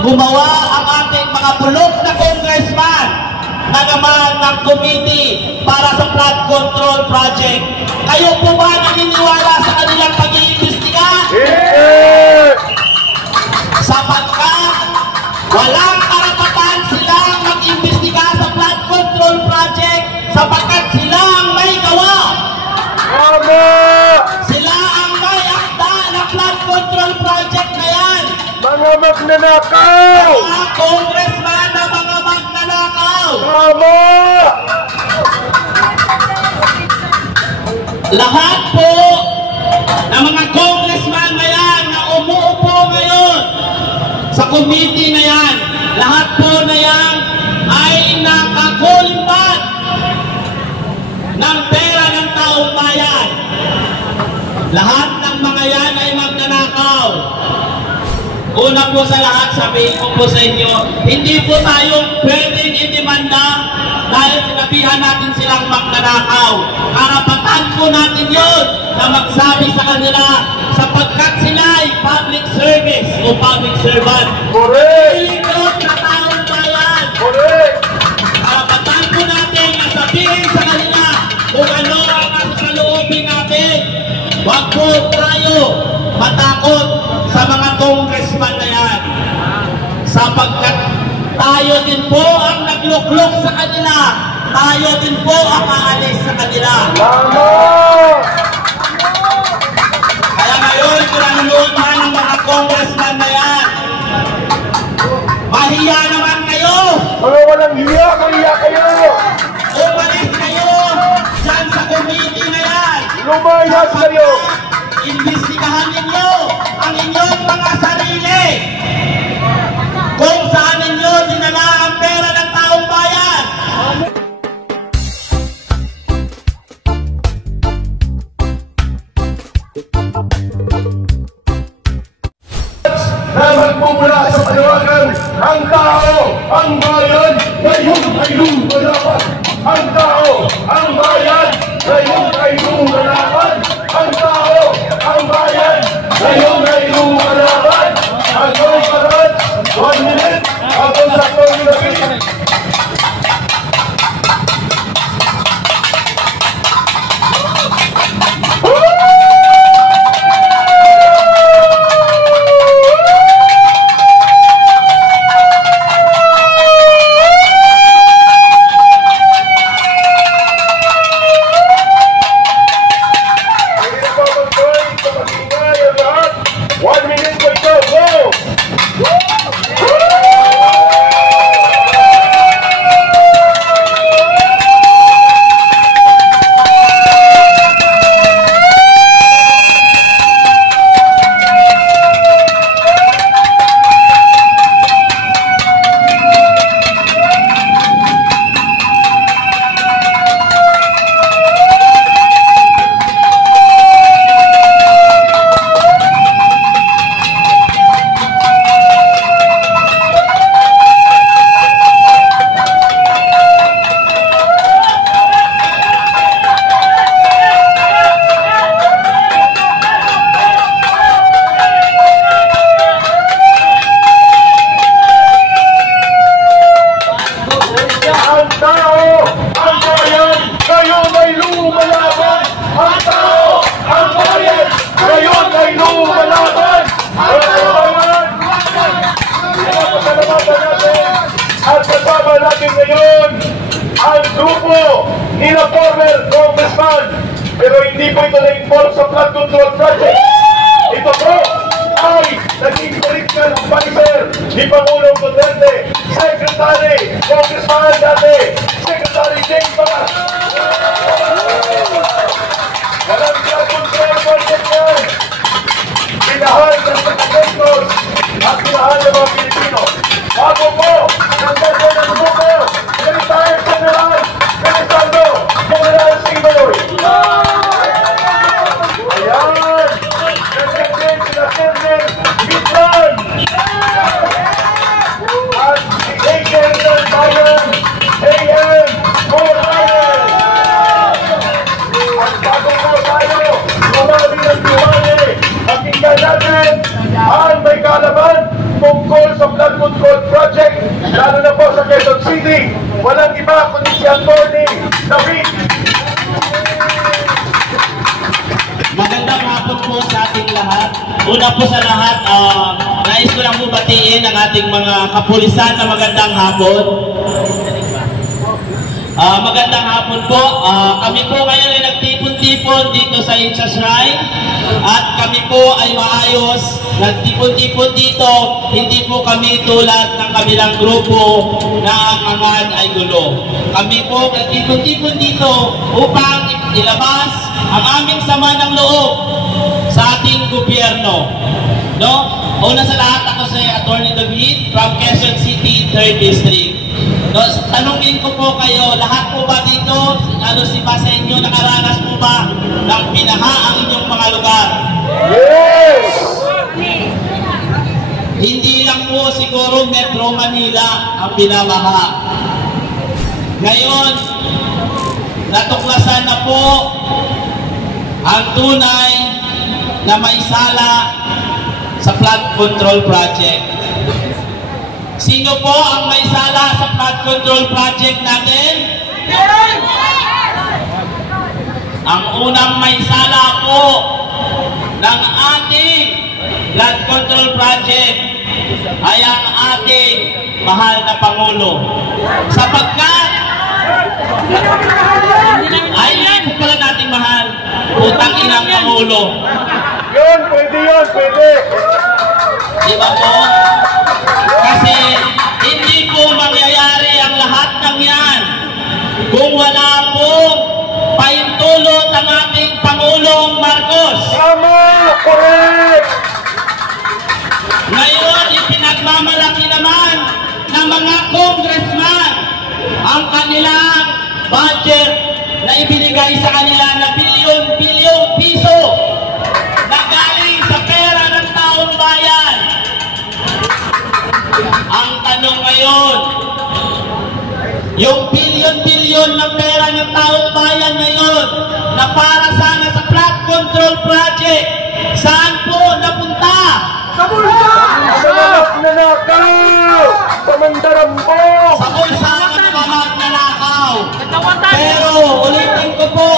gumawa ang ating mga bulok na congressman na naman ng committee para sa flood control project. Kayo po ba naniniwala sa kanilang pag-iimbestiga? Sapagkat walang karapatan silang mag-imbestiga sa flood control project sapagkat sila ang may gawa. Sila ang may akda na flood control project na yan. Mga magnanakaw! Mga congressman na mga magnanakaw! Lahat po ng mga congressman na yan na umuupo ngayon sa committee na yan, lahat po na yan ay nakakulimbat ng pera ng taong bayan. Lahat ng mga yan ay magnanakaw. Una po sa lahat, sabihin ko po sa inyo, hindi po tayo pwedeng idemanda dahil sinabihan natin silang magnanakaw. Karapatan po natin yun na magsabi sa kanila sapagkat sila ay public service o public servant. Correct! Na taong bayan. Correct! Karapatan po natin na sabihin sa kanila kung ano ang nasa kaloobin natin. Huwag po tayo matakot sa mga congressman na yan. Sapagkat tayo din po ang nagluklok sa kanila. Tayo din po ang aalis sa kanila. Kaya ngayon, pinanuluan ng mga congressman na yan. Mahiya naman kayo. Mga walang hiya, mahiya kayo. Umalis kayo dyan sa committee na yan. Lumayas kayo. Imbestigahan ninyo ang inyong mga sarili. Kung saan ninyo dinala ang pera ng taong bayan. Na magmumula sa panawagan, ang tao, ang bayan, ngayon ay lumalaban. Ang tao, ang bayan, ngayon ay lumalaban. Ang tao, ang bayan, ngayon ay lumalaban. Ako ay parat, 1 minute, ako sa pag-ilagay. At kasama natin ngayon ang grupo nila former congressman, pero hindi po ito na-involve sa flood control project. Ito po ay naging political advisor ni Pangulong Duterte, Secretary, Congressman dati, Secretary James Balas. Walang flood control project yan. Pinahal ng Pagkakentos at pinahal ng mga Pilipino. Bago po, nagdasa ng grupo, Retired General Elisaldo General Singaloy. Ayan! Nagdasa sila Sergeant Bitran. At si Agent ng Bayan, A.M. Morales. lang po batiin ang ating mga kapulisan na magandang hapon. Magandang hapon po. Kami po ngayon ay nagtipon-tipon dito sa Insa Shrine at kami po ay maayos. Nagtipon-tipon dito, hindi po kami tulad ng kabilang grupo na ang angan ay gulo. Kami po nagtipon-tipon dito upang ilabas ang aming sama ng loob sa ating gobyerno. No? Una sa lahat, ako si Attorney David from Quezon City, 3rd District. No, tanungin ko po kayo, lahat po ba dito, si ba sa inyo, nakaranas po ba ng binaha ang inyong mga lugar? Yes! Hindi lang po siguro Metro Manila ang binabaha. Ngayon, natuklasan na po ang tunay na may sala sa flood control project. Sino po ang may sala sa flood control project natin? Ang unang may sala po ng ating flood control project ay ang ating mahal na Pangulo. Sapagkat ay yan po pala nating mahal, utang inang Pangulo. Yun, pwede. Diba po? Kasi hindi po mangyayari ang lahat ng yan kung wala pong paintulot ang ating Pangulong Marcos. Tama! Correct! Ngayon, ipinagmamalaki naman ng mga congressman ang kanilang budget na ibinigay sa kanila na bilyon-bilyong piso na galing sa pera ng taong bayan. Ang tanong ngayon, yung bilyon-bilyon na pera ng taong bayan ngayon na para sana sa flood control project, saan po napunta? Sa bulsa! Sa magnanakaw! Sa mandarambong! Sa bulsa ng mga magnanakaw. Pero ulitin ko po,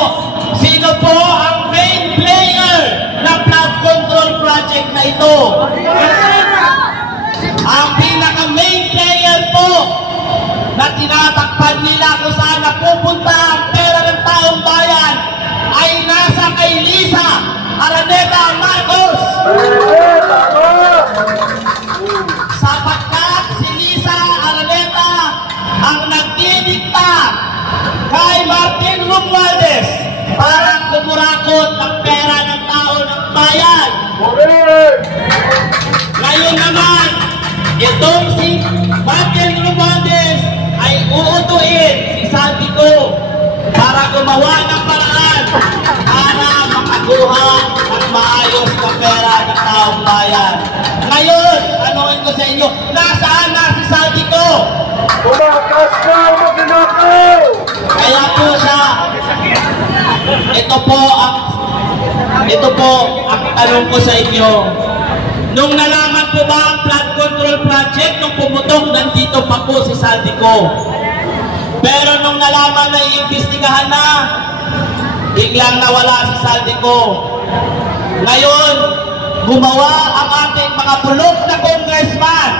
sino po ang main player ng flood control project na ito? Ang pinaka-main player po na tinatakpan nila kung saan napupunta ang pera ng taong bayan ay nasa kay Lisa Araneta Marcos. Sapagkat si Lisa Araneta ang nagdidikta kay Martin Romualdez para kumurakot ng pera ng tao ng bayan. Ngayon naman, itong si Martin Romualdez ay uutuin si Saldico para gumawa ng paraan para makakuha ng maayos na pera ng taong bayan. Ngayon, tanungin ko sa inyo, nasaan na si Saldico? Tumakas na ang magnanakaw! Kaya po siya, ito po ang tanong ko sa inyo. Nung nalaman po ba ang flood control project, nung pumutok, nandito pa po si Saldico. Pero nung nalaman na iimbestigahan na, biglang nawala si Saldico. Ngayon, gumawa ang ating mga bulok na congressman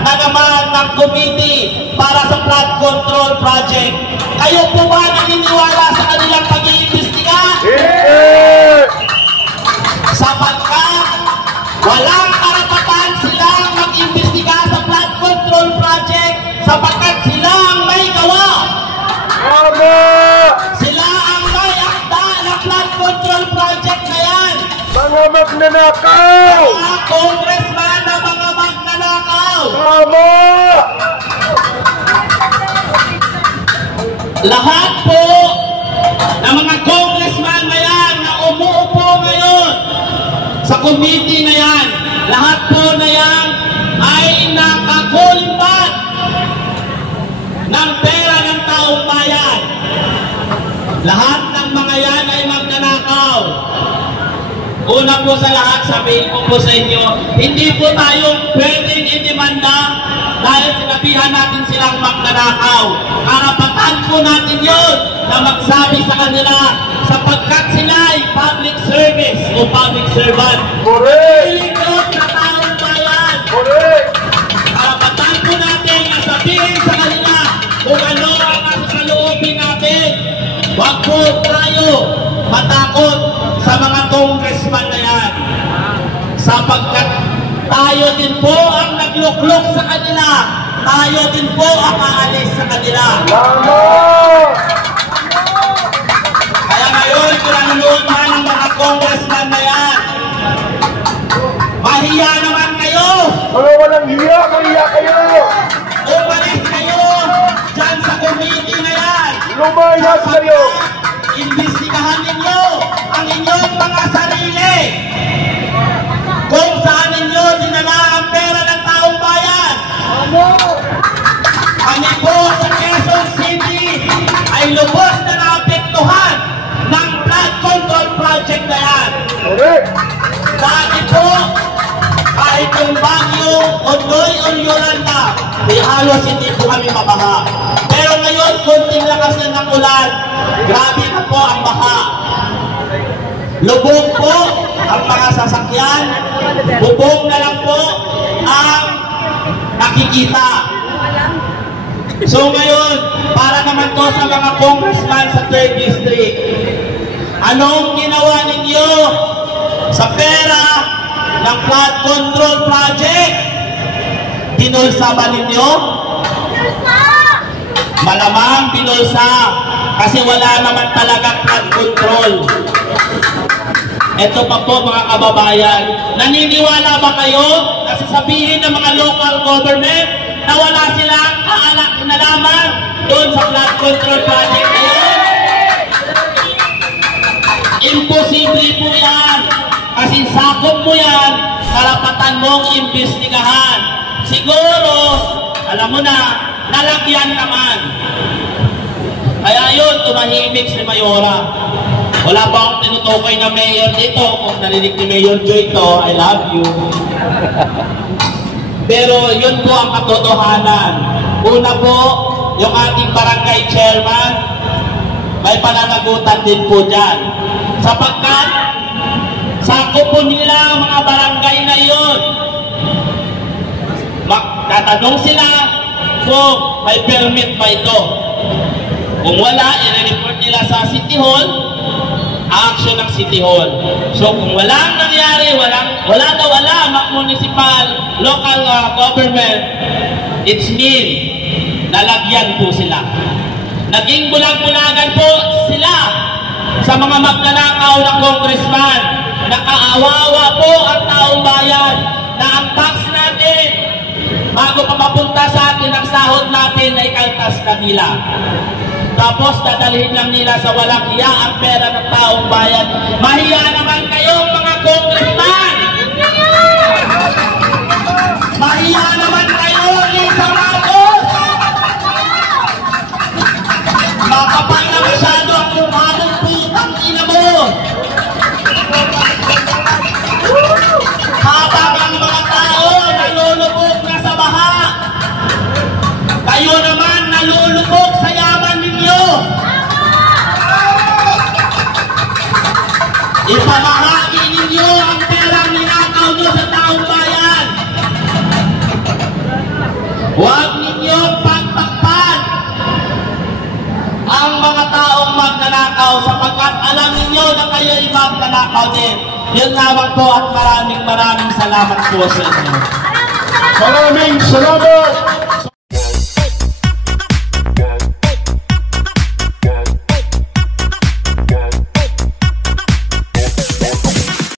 na naman ng committee para sa flood control project. Kayo po ba naniniwala sa kanilang pag-iimbestiga? Yes! Sapagkat walang karapatan silang mag-imbestiga sa flood control project sapagkat sila ang may gawa. Tama! Sila ang may akda ng flood control project na yan. Mga magnanakaw! Mga congressman na mga magnanakaw. Tama! Lahat po ng mga congressman na yan na umuupo ngayon sa committee na yan, lahat po na yan ay nakakulimbat ng pera ng taong bayan. Lahat ng mga yan ay magnanakaw. Una po sa lahat, sabihin ko po sa inyo, hindi po tayo pwedeng idemanda dahil sinabihan natin silang magnanakaw. Karapatan po natin yun na magsabi sa kanila sapagkat sila ay public service o public servant. Correct! Lingkod na taong bayan. Correct! tayo matakot sa mga congressman na yan. Sapagkat tayo din po ang nagluklok sa kanila. Tayo din po ang aalis sa kanila. Kaya ngayon, pinanood man ang mga congressman na yan. Mahiya naman kayo! Mga walang hiya, mahiya kayo! Umalis kayo dyan sa committee na yan! Lumayas kayo! Imbestigahan ninyo ang inyong mga sarili! Kung saan ninyo dinala ang pera ng taong bayan! Kami po sa Quezon City ay lubos na naapektuhan ng flood control project na yan! Correct! Dati po, kahit yung Bagyo, Ondoy o Yolanda, halos hindi po kami mabaha. Pero ngayon, kunting lakas na ng ulan, grabe na po ang baha. Lubog po ang mga sasakyan, bubog na lang po ang nakikita. So ngayon, para naman to sa mga congressman sa 3rd District, anong ginawa ninyo sa pera ng flood control project? Pinulsa ba ninyo? Malamang pinulsa kasi wala naman talagang flood control. Ito pa po mga kababayan, naniniwala ba kayo na sasabihin ng mga local government na wala silang kinalaman doon sa flood control project na yun? Imposible po yan. Kasi sakop mo yan, karapatan mong imbestigahan. Siguro, alam mo na, nalagyan naman. Kaya yun, tumahimik si Mayora. Wala pa akong tinutukoy na mayor dito. Kung narinig ni Mayor Joy to, I love you. Pero yun po ang katotohanan. Una po, yung ating barangay chairman, may pananagutan din po dyan. Sapagkat, sakop po nila ang mga barangay na yun. Tatanong sila kung may permit ba ito. Kung wala, i-report nila sa City Hall, action ng City Hall. So kung walang nangyari, wala, municipal, local government, it's mean, nalagyan po sila. Naging bulag-bulagan po sila sa mga magnanakaw na congressman. Nakaawawa po ang taong bayan na ang tax natin, bago pa mapunta sa atin ang sahod natin ay kaltas na nila. Tapos dadalhin lang nila sa walang hiya ang pera ng taong bayan. Mahiya naman kayong mga congressman! Mahiya naman kayo, Lisa Marcos! Makapal na masyado ang mukha mong putang ina mo! Habang ang mga tao nalulubog na sa baha, kayo naman nalulubog sa yaman ninyo. Ipamahagi ninyo ang perang ninakaw nyo sa taong bayan. Huwag ninyo pagtakpan ang mga taong magnanakaw sapagkat alam ninyo na kayo ay magnanakaw din. Yun lamang po at maraming salamat po sa inyo. Maraming salamat!